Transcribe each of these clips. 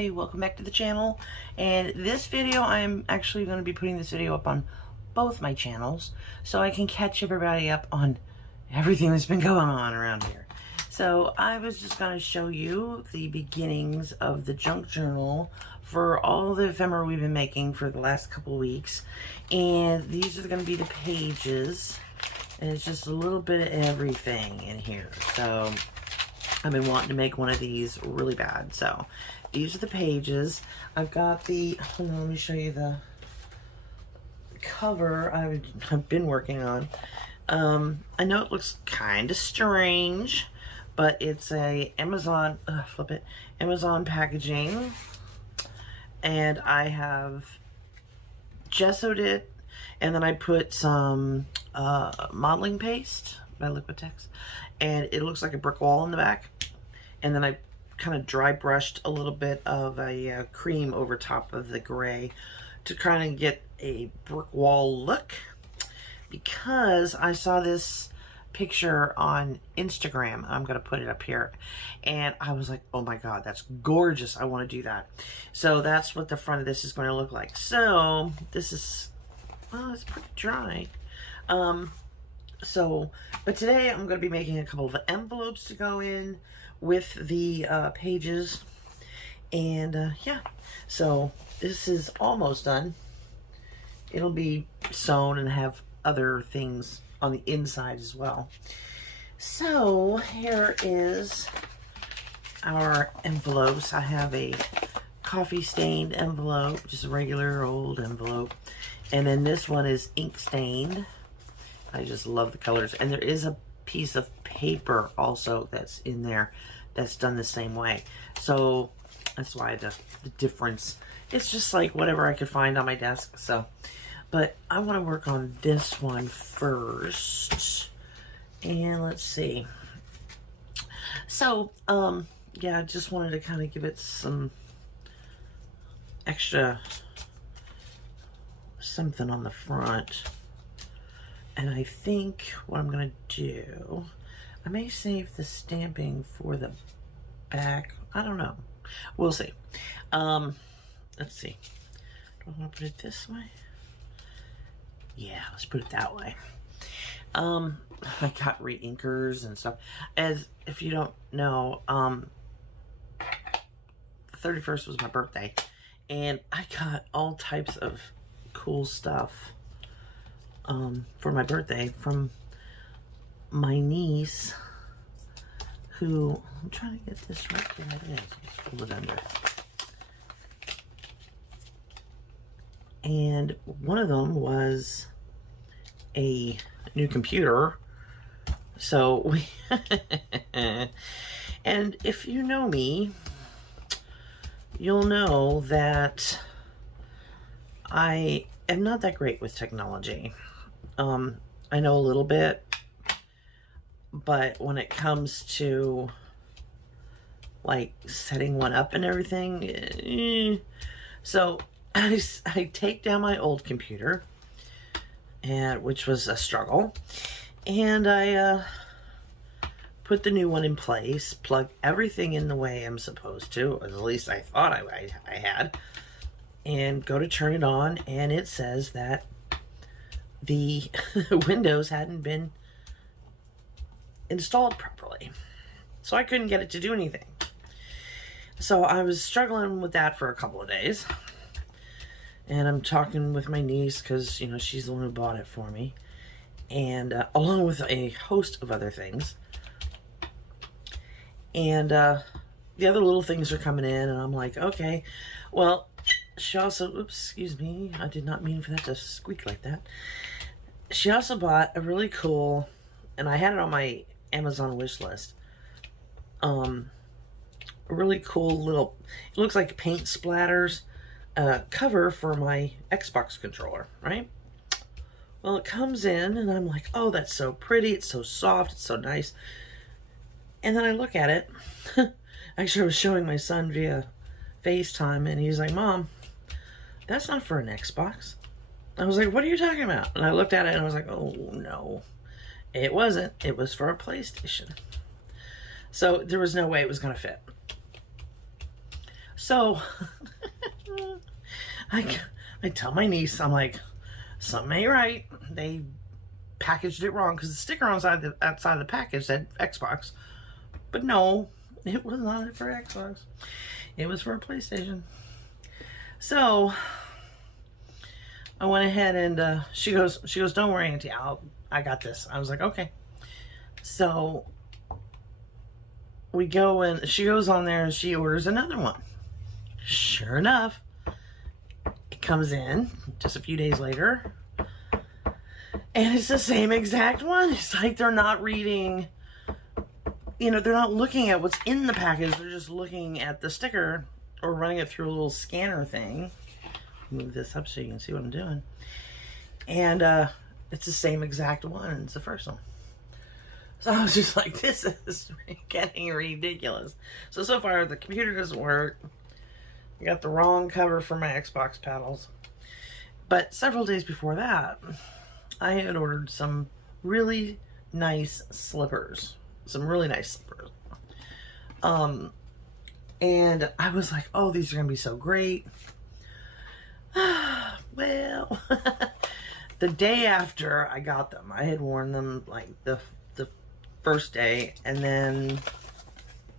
everybody, welcome back to the channel. And this video, I'm actually going to be putting this video up on both my channels so I can catch everybody up on everything that's been going on around here. So I was just going to show you the beginnings of the junk journal for all the ephemera we've been making for the last couple weeks. And these are going to be the pages, and it's just a little bit of everything in here. So I've been wanting to make one of these really bad. So these are the pages. I've got the, hold on, let me show you the cover I've been working on. I know it looks kind of strange, but it's a Amazon, Amazon packaging. And I have gessoed it, and then I put some modeling paste by Liquitex, and it looks like a brick wall in the back. And then I kind of dry brushed a little bit of a cream over top of the gray to kind of get a brick wall look, because I saw this picture on Instagram. I'm going to put it up here, and I was like, oh my god, that's gorgeous. I want to do that. So that's what the front of this is going to look like. So this is, well, it's pretty dry. But today I'm going to be making a couple of envelopes to go in with the pages. And yeah, so this is almost done. It'll be sewn and have other things on the inside as well. So here is our envelopes. I have a coffee stained envelope, just a regular old envelope. And then this one is ink stained. I just love the colors. And there is a piece of paper also that's in there that's done the same way. So that's why the difference. It's just like whatever I could find on my desk. So, but I want to work on this one first. And let's see. So, yeah, I just wanted to kind of give it some extra something on the front. And I think what I'm going to do, I may save the stamping for the back. I don't know. We'll see. Let's see. Do I want to put it this way? Yeah, let's put it that way. I got re-inkers and stuff. As if you don't know, the 31st was my birthday, and I got all types of cool stuff for my birthday from my niece, who, I'm trying to get this right there. It is. Let's pull it under. And one of them was a new computer. So we and if you know me, you'll know that I am not that great with technology. I know a little bit, but when it comes to like setting one up and everything, so I take down my old computer, and which was a struggle, and I put the new one in place, plug everything in the way I'm supposed to, at least I thought I had, and go to turn it on, and it says that the Windows hadn't been installed properly. So I couldn't get it to do anything. So I was struggling with that for a couple of days. And I'm talking with my niece, because, you know, she's the one who bought it for me. And along with a host of other things. And the other little things are coming in, and I'm like, okay. Well, she also, oops, excuse me, I did not mean for that to squeak like that. She also bought a really cool, and I had it on my Amazon wish list, a really cool little, it looks like paint splatters, cover for my Xbox controller, right? Well, it comes in, and I'm like, oh, that's so pretty, it's so soft, it's so nice. And then I look at it. Actually, I was showing my son via FaceTime, and he's like, Mom, that's not for an Xbox. I was like, what are you talking about? And I looked at it, and I was like, oh, no. It wasn't. It was for a PlayStation. So there was no way it was going to fit. So I tell my niece, I'm like, something ain't right. They packaged it wrong, because the sticker outside of the package said Xbox. But no, it was not for Xbox. It was for a PlayStation. So I went ahead and she goes, don't worry, Auntie, I got this. I was like, okay. So we go, and she goes on there and she orders another one. Sure enough, it comes in just a few days later, and it's the same exact one. It's like they're not reading, you know, they're not looking at what's in the package. They're just looking at the sticker or running it through a little scanner thing. Move this up so you can see what I'm doing. And it's the same exact one. It's the first one. So I was just like, this is getting ridiculous. So far, the computer doesn't work. I got the wrong cover for my Xbox paddles. But several days before that, I had ordered some really nice slippers. Some really nice slippers. And I was like, oh, these are going to be so great. Well, the day after I got them, I had worn them like the first day, and then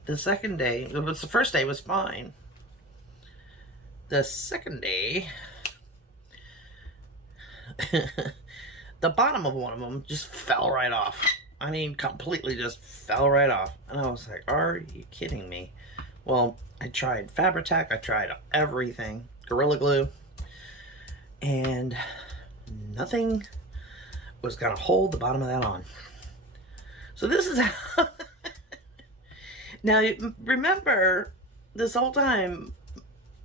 the second day, the first day was fine. The second day, the bottom of one of them just fell right off. I mean, completely just fell right off. And I was like, are you kidding me? Well, I tried Fabri-Tac, I tried everything, Gorilla Glue, and nothing was gonna hold the bottom of that on. So this is how now remember, this whole time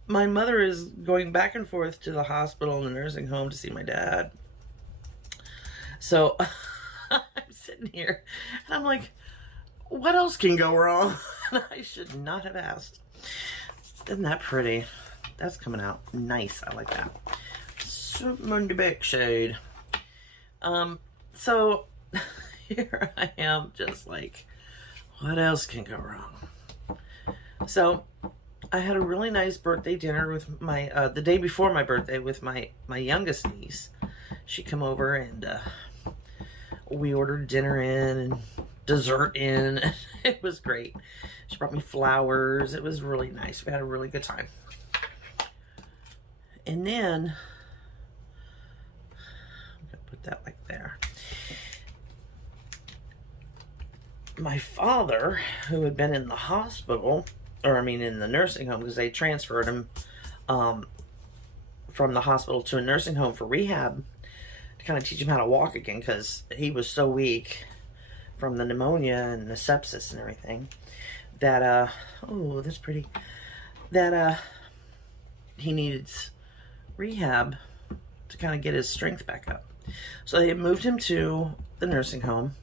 my mother is going back and forth to the hospital and the nursing home to see my dad. So I'm sitting here and I'm like, what else can go wrong? I should not have asked. Isn't that pretty? That's coming out nice. I like that. Monday back shade. So here I am, just like, what else can go wrong? So I had a really nice birthday dinner with my the day before my birthday with my youngest niece. She come over and we ordered dinner in and dessert in. It was great. She brought me flowers. It was really nice. We had a really good time. And then I'm gonna put that like there. My father, who had been in the hospital, or I mean in the nursing home, because they transferred him from the hospital to a nursing home for rehab to kind of teach him how to walk again, because he was so weak from the pneumonia and the sepsis and everything that oh, that's pretty, that he needed rehab to kind of get his strength back up. So they moved him to the nursing home,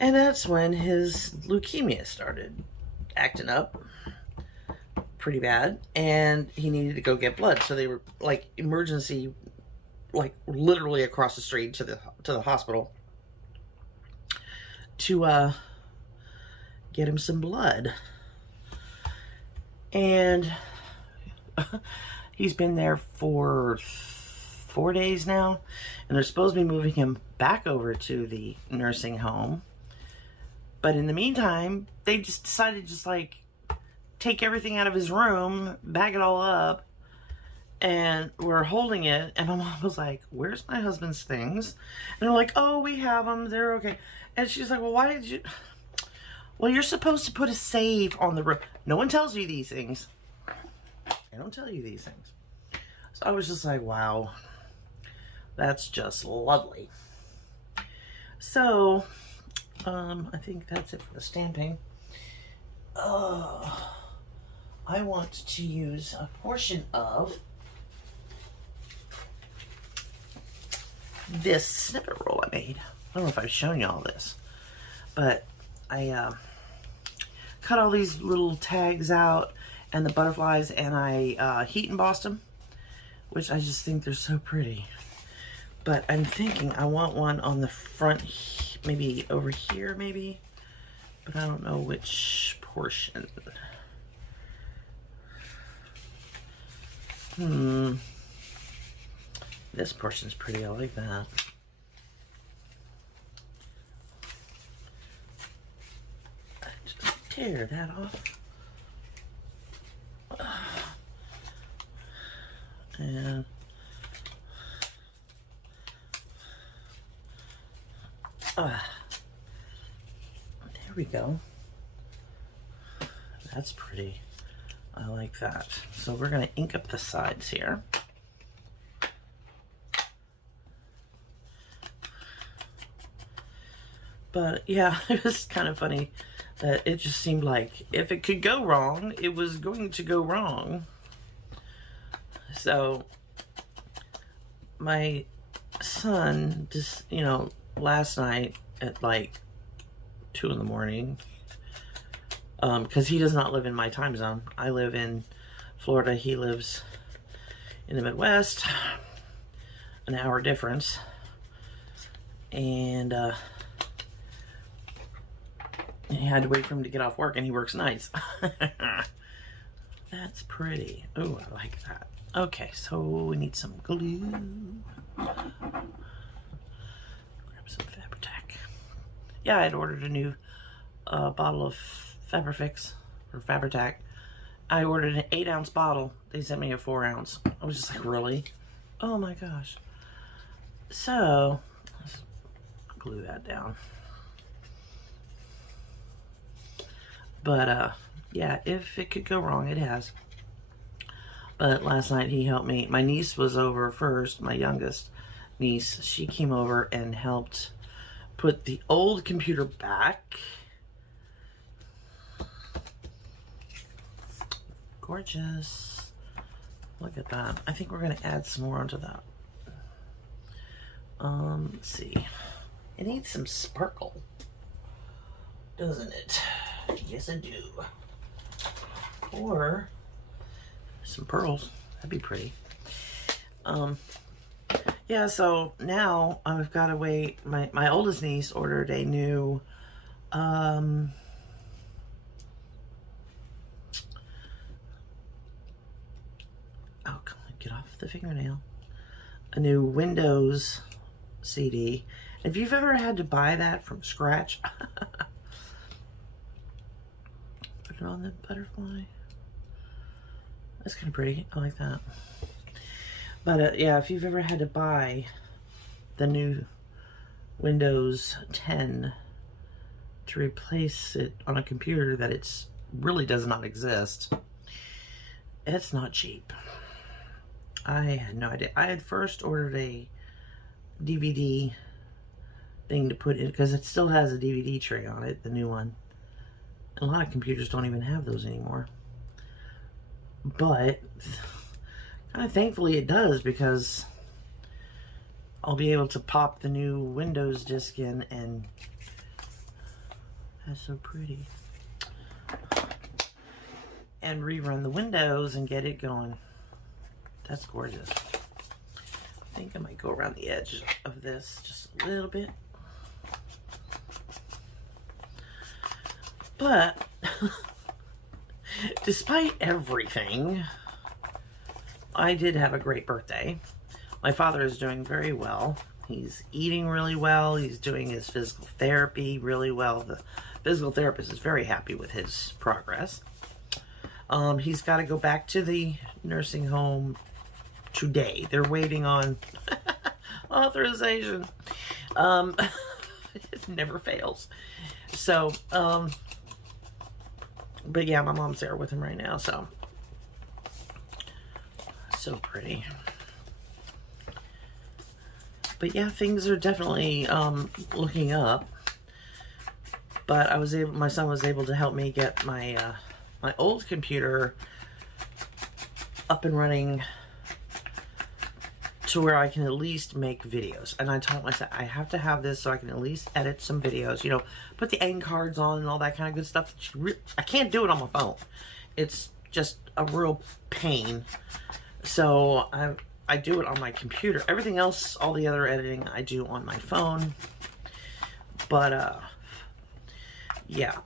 and that's when his leukemia started acting up pretty bad, and he needed to go get blood. So they were like emergency, like literally across the street to the hospital to get him some blood. And he's been there for 4 days now, and they're supposed to be moving him back over to the nursing home. But in the meantime, they just decided to just like take everything out of his room, bag it all up, and we're holding it. And my mom was like, where's my husband's things? And they're like, oh, we have them. They're okay. And she's like, well, why did you? Well, you're supposed to put a save on the room. No one tells you these things. They don't tell you these things. So I was just like, wow, that's just lovely. So I think that's it for the stamping. I want to use a portion of this snippet roll I made. I don't know if I've shown you all this, but I cut all these little tags out and the butterflies, and I heat embossed them, which I just think they're so pretty. But I'm thinking I want one on the front, maybe over here, maybe, but I don't know which portion. This portion's pretty. I like that. Just tear that off. And there we go. That's pretty. I like that. So we're going to ink up the sides here. But yeah, it was kind of funny that it just seemed like if it could go wrong, it was going to go wrong. So my son just, you know, last night at like 2 in the morning, because he does not live in my time zone. I live in Florida. He lives in the Midwest, an hour difference. And he had to wait for him to get off work, and he works nights. That's pretty. Oh, I like that. Okay, so we need some glue. Grab some Fabri-Tac. Yeah, I had ordered a new bottle of Fabri-Fix or Fabri-Tac. I ordered an 8-ounce bottle. They sent me a 4-ounce. I was just like, really? Oh my gosh. So let's glue that down. But yeah, if it could go wrong, it has. But last night he helped me. My niece was over first, my youngest niece. She came over and helped put the old computer back. Gorgeous. Look at that. I think we're going to add some more onto that. Let's see. It needs some sparkle, doesn't it? Yes, I do. Or some pearls. That'd be pretty. Yeah, so now I've got to wait. My oldest niece ordered a new oh, come on, get off the fingernail. A new Windows CD. If you've ever had to buy that from scratch, put it on the butterfly. That's kind of pretty. I like that. But yeah, if you've ever had to buy the new Windows 10 to replace it on a computer that it's really does not exist, it's not cheap. I had no idea. I had first ordered a DVD thing to put in because it still has a DVD tray on it, the new one. A lot of computers don't even have those anymore. But kind of thankfully it does, because I'll be able to pop the new Windows disk in, and that's so pretty. And rerun the Windows and get it going. That's gorgeous. I think I might go around the edge of this just a little bit. But despite everything, I did have a great birthday. My father is doing very well. He's eating really well. He's doing his physical therapy really well. The physical therapist is very happy with his progress. He's got to go back to the nursing home today. They're waiting on authorization. It never fails. So, but yeah, my mom's there with him right now, so pretty. But yeah, things are definitely looking up. But my son was able to help me get my my old computer up and running to where I can at least make videos. And I told myself I have to have this so I can at least edit some videos, you know, put the end cards on and all that kind of good stuff. I can't do it on my phone. It's just a real pain. So I do it on my computer. Everything else, all the other editing, I do on my phone. But yeah,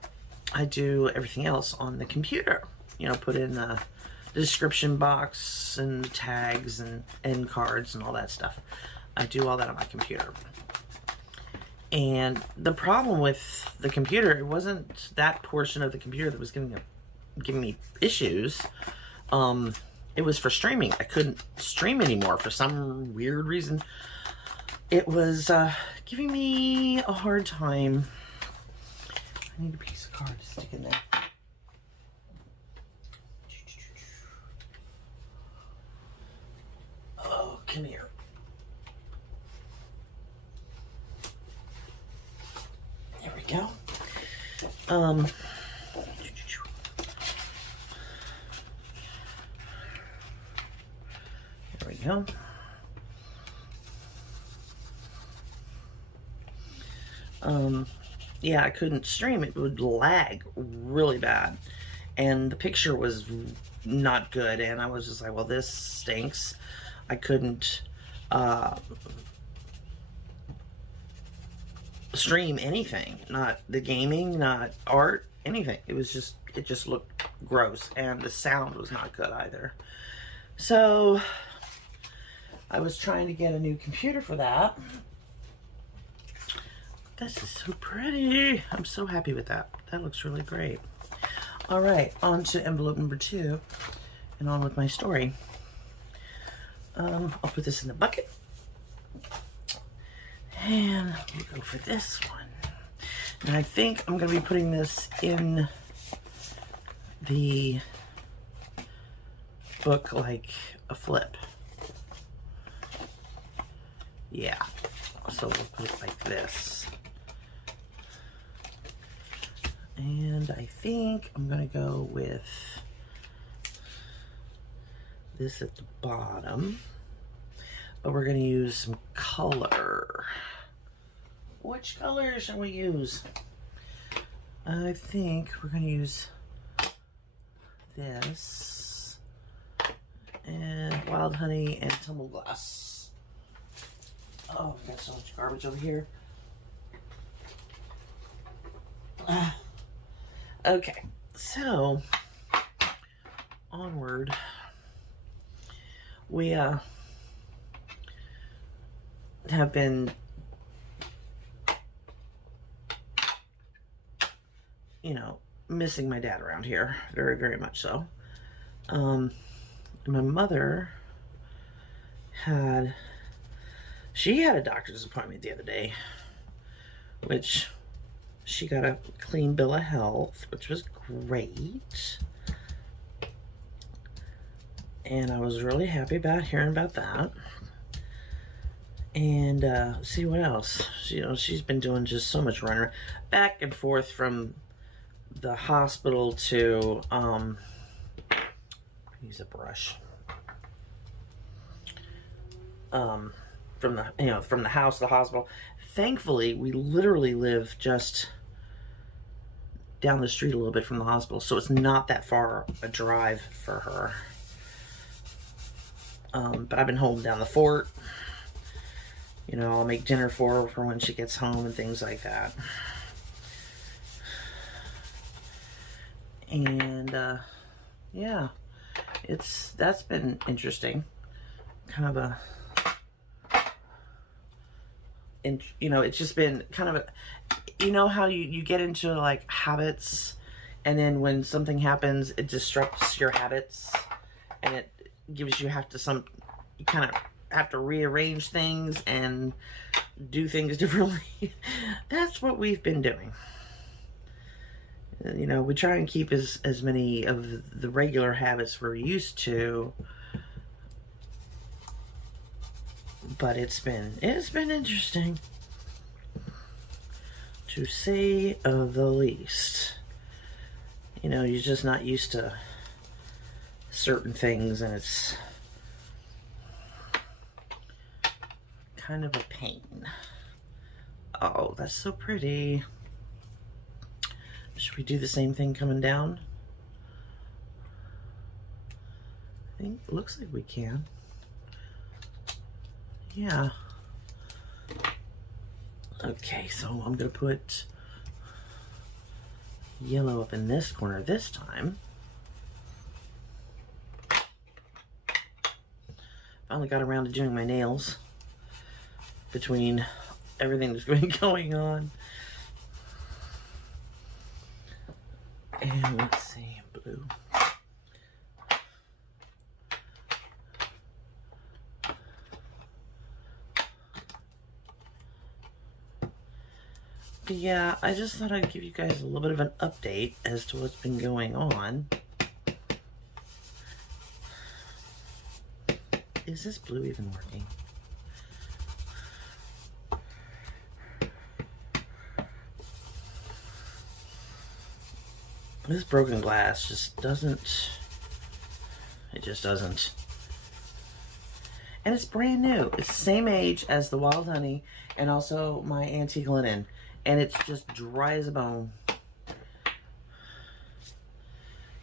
I do everything else on the computer. You know, put in the description box and tags and end cards and all that stuff. I do all that on my computer. And the problem with the computer, it wasn't that portion of the computer that was giving me issues. It was for streaming. I couldn't stream anymore for some weird reason. It was giving me a hard time. I need a piece of card to stick in there. Oh, come here. There we go. There we go. Yeah, I couldn't stream. It would lag really bad. And the picture was not good. And I was just like, well, this stinks. I couldn't stream anything. Not the gaming, not art, anything. It just looked gross. And the sound was not good either. So I was trying to get a new computer for that. This is so pretty. I'm so happy with that. That looks really great. All right, on to envelope number 2 and on with my story. I'll put this in the bucket. And we'll go for this one. And I think I'm going to be putting this in the book like a flip. Yeah. So we'll put it like this. And I think I'm going to go with this at the bottom. But we're going to use some color. Which color shall we use? I think we're going to use this. And Wild Honey and Tumble Glass. Oh, we got so much garbage over here. Okay, so onward. We have been, you know, missing my dad around here very, very much so. My mother had a doctor's appointment the other day, which she got a clean bill of health, which was great. And I was really happy about hearing about that. And see what else. You know, she's been doing just so much running back and forth from the hospital to use a brush. From the house to the hospital. Thankfully, we literally live just down the street a little bit from the hospital, so it's not that far a drive for her. But I've been holding down the fort. You know, I'll make dinner for her for when she gets home and things like that. And yeah, that's been interesting. Kind of a, and you know, it's just been kind of a, you know how you get into like habits, and then when something happens, it disrupts your habits, and it gives you you kind of have to rearrange things and do things differently. That's what we've been doing. You know, we try and keep as many of the regular habits we're used to, but it's been interesting, to say the least. You know, you're just not used to certain things, and it's kind of a pain. Oh, that's so pretty. Should we do the same thing coming down? I think it looks like we can. Yeah. Okay, so I'm gonna put yellow up in this corner this time. finally got around to doing my nails between everything that's been going on. And let's see, blue. But yeah, I just thought I'd give you guys a little bit of an update as to what's been going on. Is this blue even working? This broken glass just doesn't, it just doesn't. And it's brand new. It's the same age as the Wild Honey and also my Antique Linen. And it's just dry as a bone.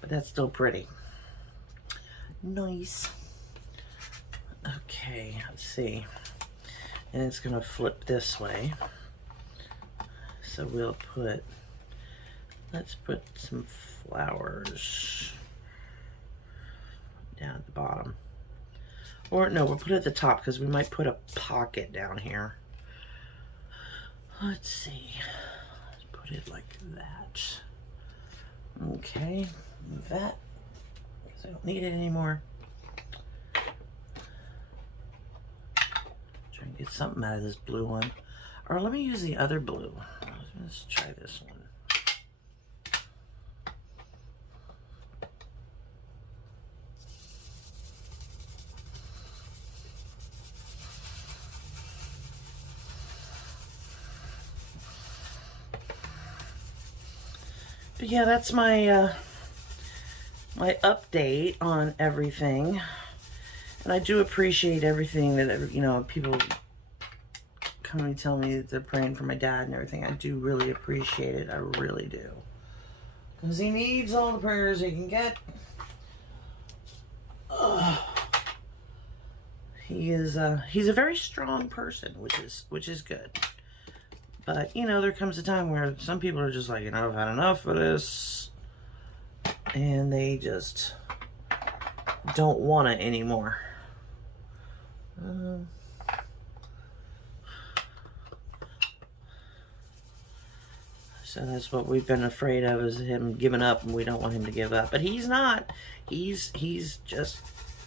But that's still pretty. Nice. Okay, let's see. And it's gonna flip this way. So we'll put, let's put some flowers down at the bottom. Or no, we'll put it at the top because we might put a pocket down here. Let's see. Let's put it like that. Okay, that, because I don't need it anymore. Try and get something out of this blue one. Or let me use the other blue. Let's try this one. But yeah, that's my my update on everything, and I do appreciate everything that, you know, people come and tell me that they're praying for my dad and everything. I do really appreciate it. I really do, because he needs all the prayers he can get. He's a very strong person, which is good. But, you know, there comes a time where some people are just like, you know, I've had enough of this. And they just don't want it anymore. So that's what we've been afraid of, is him giving up, and we don't want him to give up. But he's not. He's just,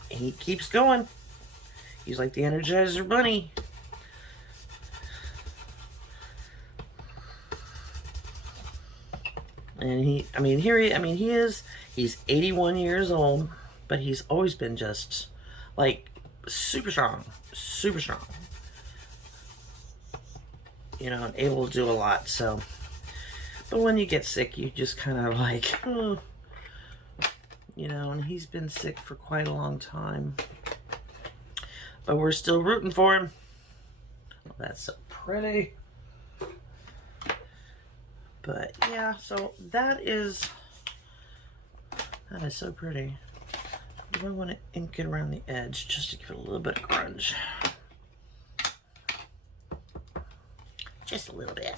he keeps going. He's like the Energizer Bunny. And he's 81 years old, but he's always been just like super strong, you know, and able to do a lot. So, but when you get sick, you just kind of like, oh, you know, and he's been sick for quite a long time, but we're still rooting for him. Oh, that's so pretty. But yeah, so that is so pretty. I do want to ink it around the edge just to give it a little bit of grunge. Just a little bit.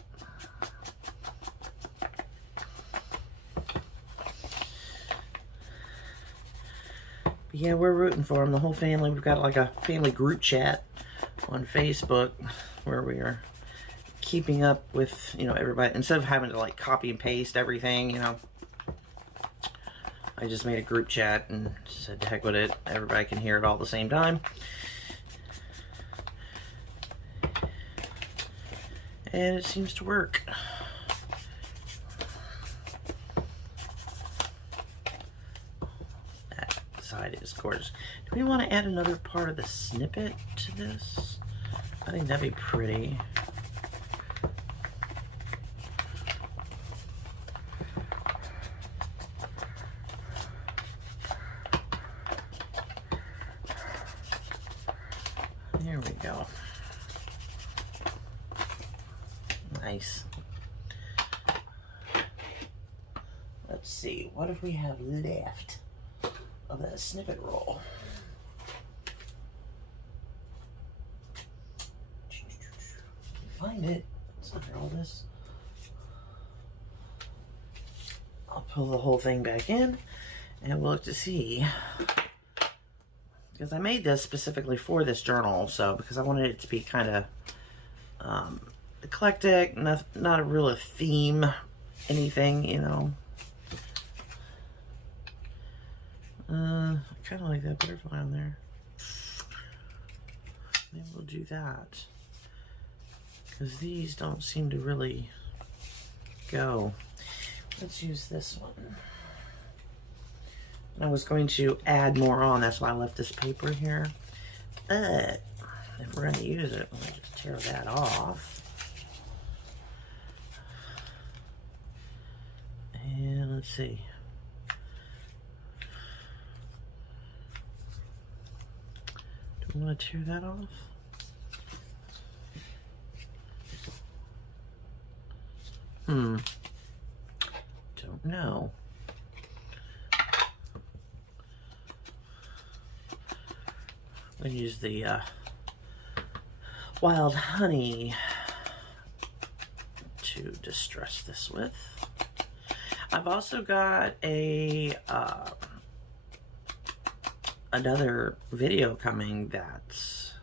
But yeah, we're rooting for him, the whole family. We've got like a family group chat on Facebook where we are keeping up with, you know, everybody. Instead of having to like copy and paste everything, you know, I just made a group chat and said, to heck with it, everybody can hear it all at the same time. And it seems to work. That side is gorgeous. Do we want to add another part of the snippet to this? I think that'd be pretty. There we go. Nice. Let's see, what if we have left of that snippet roll? Find it. Let's unroll this. I'll pull the whole thing back in and we'll look to see because I made this specifically for this journal, so because I wanted it to be kind of eclectic, not a real theme, anything, you know. I kind of like that butterfly on there. Maybe we'll do that, because these don't seem to really go. Let's use this one. I was going to add more on, that's why I left this paper here. But if we're going to use it, let me just tear that off. And let's see. Do we want to tear that off? Don't know. I'm going to use the wild honey to distress this with. I've also got a another video coming that's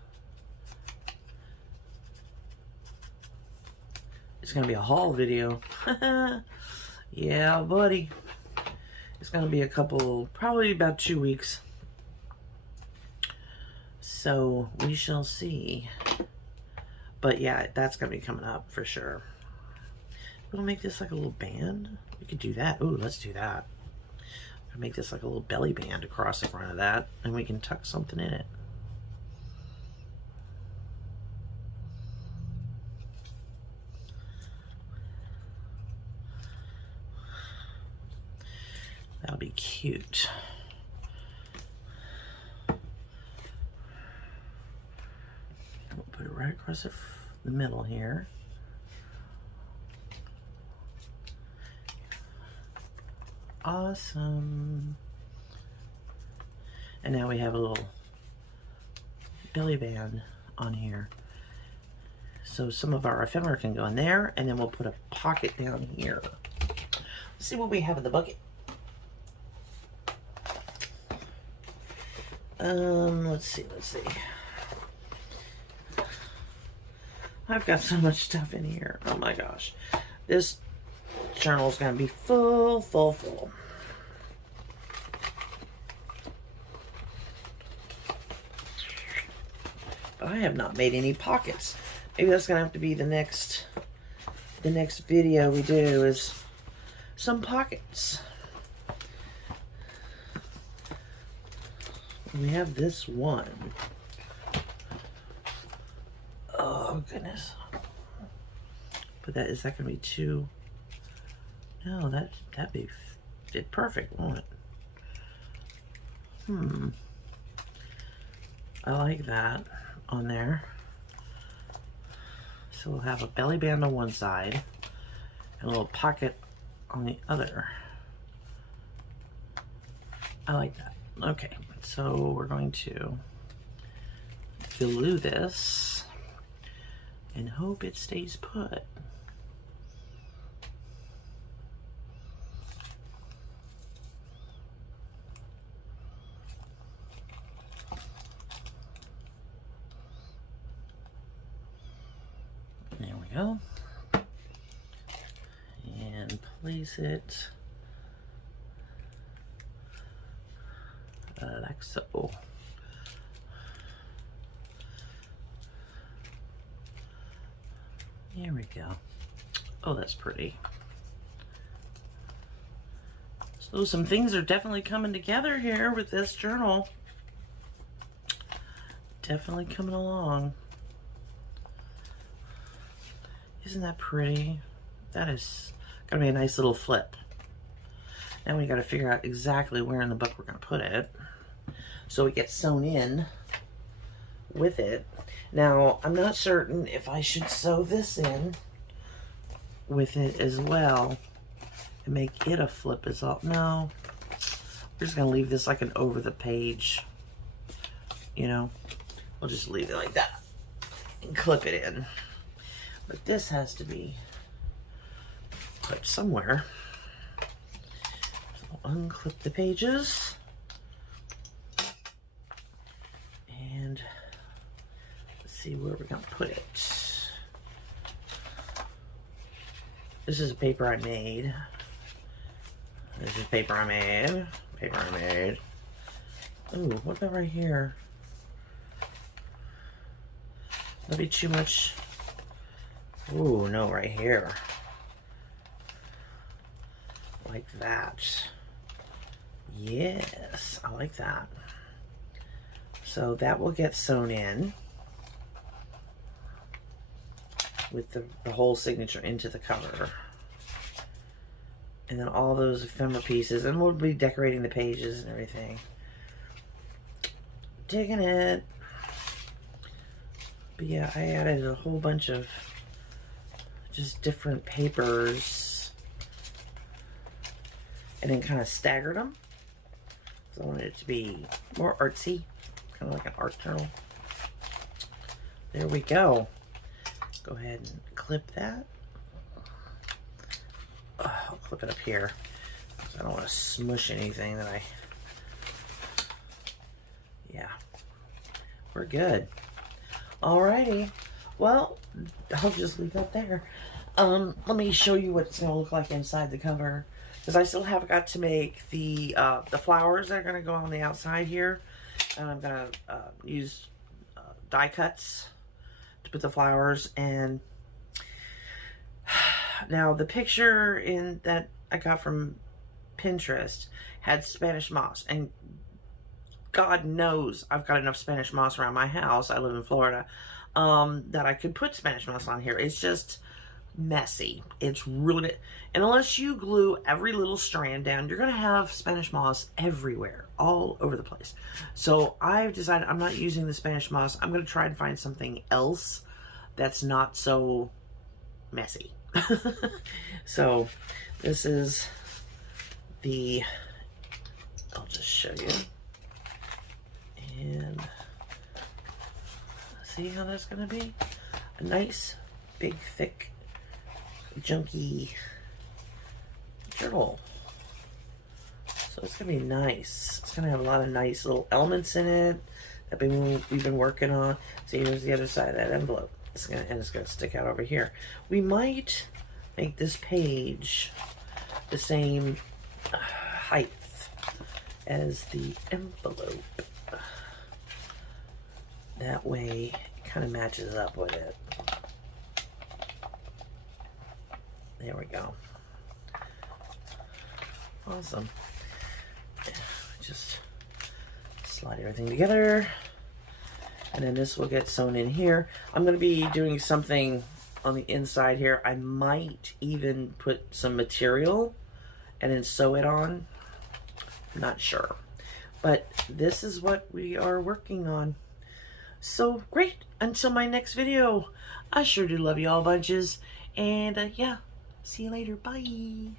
it's going to be a haul video. Yeah, buddy. It's going to be a couple, probably about 2 weeks. So we shall see. But yeah, that's going to be coming up for sure. We'll make this like a little band. We could do that. Ooh, let's do that. I'll make this like a little belly band across the front of that, and we can tuck something in it. That'll be cute. We'll put it right across the middle here. Awesome. And now we have a little belly band on here. So some of our ephemera can go in there, and then we'll put a pocket down here. Let's see what we have in the bucket. Let's see. I've got so much stuff in here. Oh my gosh. This journal is going to be full. But I have not made any pockets. Maybe that's going to have to be the next video we do is some pockets. We have this one. Oh goodness. But is that gonna be too? No, that'd be fit perfect, won't it? I like that on there. So we'll have a belly band on one side and a little pocket on the other. I like that. Okay, so we're going to glue this and hope it stays put. There we go. And place it like so. There we go. Oh, that's pretty. So some things are definitely coming together here with this journal. Definitely coming along. Isn't that pretty? That is gonna be a nice little flip. Now we gotta figure out exactly where in the book we're gonna put it so it gets sewn in with it. Now, I'm not certain if I should sew this in with it as well and make it a flip as well. No, we're just gonna leave this like an over the page, you know. We'll just leave it like that and clip it in. But this has to be put somewhere. So we'll unclip the pages. see where we're gonna put it. This is a paper I made. This is paper I made. Paper I made. Ooh, what about right here? That'd be too much. Ooh, no, right here. Like that. Yes, I like that. So that will get sewn in with the whole signature into the cover. And then all those ephemera pieces, and we'll be decorating the pages and everything. Digging it. But yeah, I added a whole bunch of just different papers and then kind of staggered them. So I wanted it to be more artsy, kind of like an art journal. There we go. Go ahead and clip that. I'll clip it up here because I don't want to smush anything that yeah, we're good. Alrighty, well, I'll just leave that there. Let me show you what it's going to look like inside the cover, because I still have got to make the flowers that are going to go on the outside here, and I'm going to use die cuts to put the flowers. And now the picture that I got from Pinterest had Spanish moss, and God knows I've got enough Spanish moss around my house. I live in Florida, that I could put Spanish moss on here. It's just messy. It's really, and unless you glue every little strand down, you're going to have Spanish moss everywhere, all over the place. So I've decided I'm not using the Spanish moss. I'm going to try and find something else that's not so messy. So this is I'll just show you. And see how that's going to be? A nice, big, thick, junky journal. So it's going to be nice. It's going to have a lot of nice little elements in it that we've been working on. See, here's the other side of that envelope. It's going to stick out over here. We might make this page the same height as the envelope. That way it kind of matches up with it. There we go. Awesome. Just slide everything together, and then this will get sewn in here. I'm going to be doing something on the inside here. I might even put some material and then sew it on. I'm not sure, but this is what we are working on. So great, until my next video. I sure do love you all bunches, and yeah, see you later. Bye.